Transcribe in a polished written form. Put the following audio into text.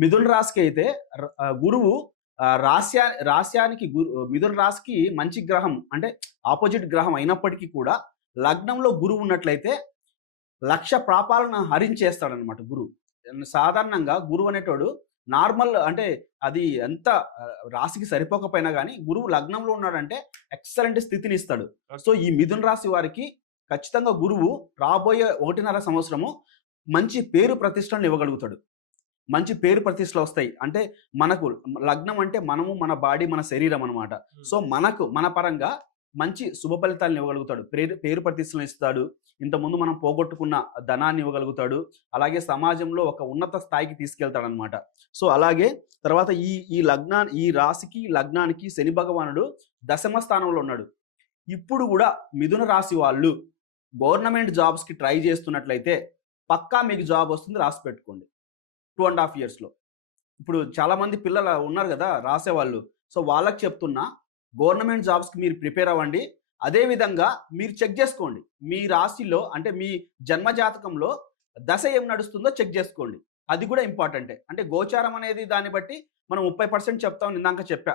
మిథున రాశికి అయితే గురువు రాస్యానికి మిథున రాశికి మంచి గ్రహం అంటే ఆపోజిట్ గ్రహం అయినప్పటికీ కూడా లగ్నంలో గురువు ఉన్నట్లయితే లక్ష పాపాలను హరించేస్తాడనమాట గురువు. సాధారణంగా గురువు అనేటోడు నార్మల్ అంటే అది ఎంత రాశికి సరిపోకపోయినా గానీ గురువు లగ్నంలో ఉన్నాడంటే ఎక్సలెంట్ స్థితిని ఇస్తాడు. సో ఈ మిథున రాశి వారికి ఖచ్చితంగా గురువు రాబోయే 1.5 సంవత్సరము మంచి పేరు ప్రతిష్టలను ఇవ్వగలుగుతాడు. మంచి పేరు ప్రతిష్టలు వస్తాయి. అంటే మనకు లగ్నం అంటే మనము, మన బాడీ, మన శరీరం అనమాట. సో మన పరంగా మంచి శుభ ఫలితాలను ఇవ్వగలుగుతాడు. పేరు ప్రతిష్టలను ఇస్తాడు. ఇంతకుముందు మనం పోగొట్టుకున్న ధనాన్ని ఇవ్వగలుగుతాడు. అలాగే సమాజంలో ఒక ఉన్నత స్థాయికి తీసుకెళ్తాడనమాట. సో అలాగే తర్వాత ఈ రాశికి లగ్నానికి శని భగవానుడు దశమ స్థానంలో ఉన్నాడు. ఇప్పుడు కూడా మిథున రాశి వాళ్ళు గవర్నమెంట్ జాబ్స్కి ట్రై చేస్తున్నట్లయితే పక్కా మీకు జాబ్ వస్తుంది, రాసి పెట్టుకోండి 2.5 yearsలో. ఇప్పుడు చాలామంది పిల్లలు ఉన్నారు కదా రాసేవాళ్ళు. సో వాళ్ళకి చెప్తున్నా, గవర్నమెంట్ జాబ్స్కి మీరు ప్రిపేర్ అవ్వండి. అదేవిధంగా మీరు చెక్ చేసుకోండి మీ రాశిలో అంటే మీ జన్మ జాతకంలో దశ ఏం నడుస్తుందో చెక్ చేసుకోండి. అది కూడా ఇంపార్టెంటే. అంటే గోచారం అనేది దాన్ని బట్టి మనం 30% చెప్తాం, ఇందాక చెప్పా.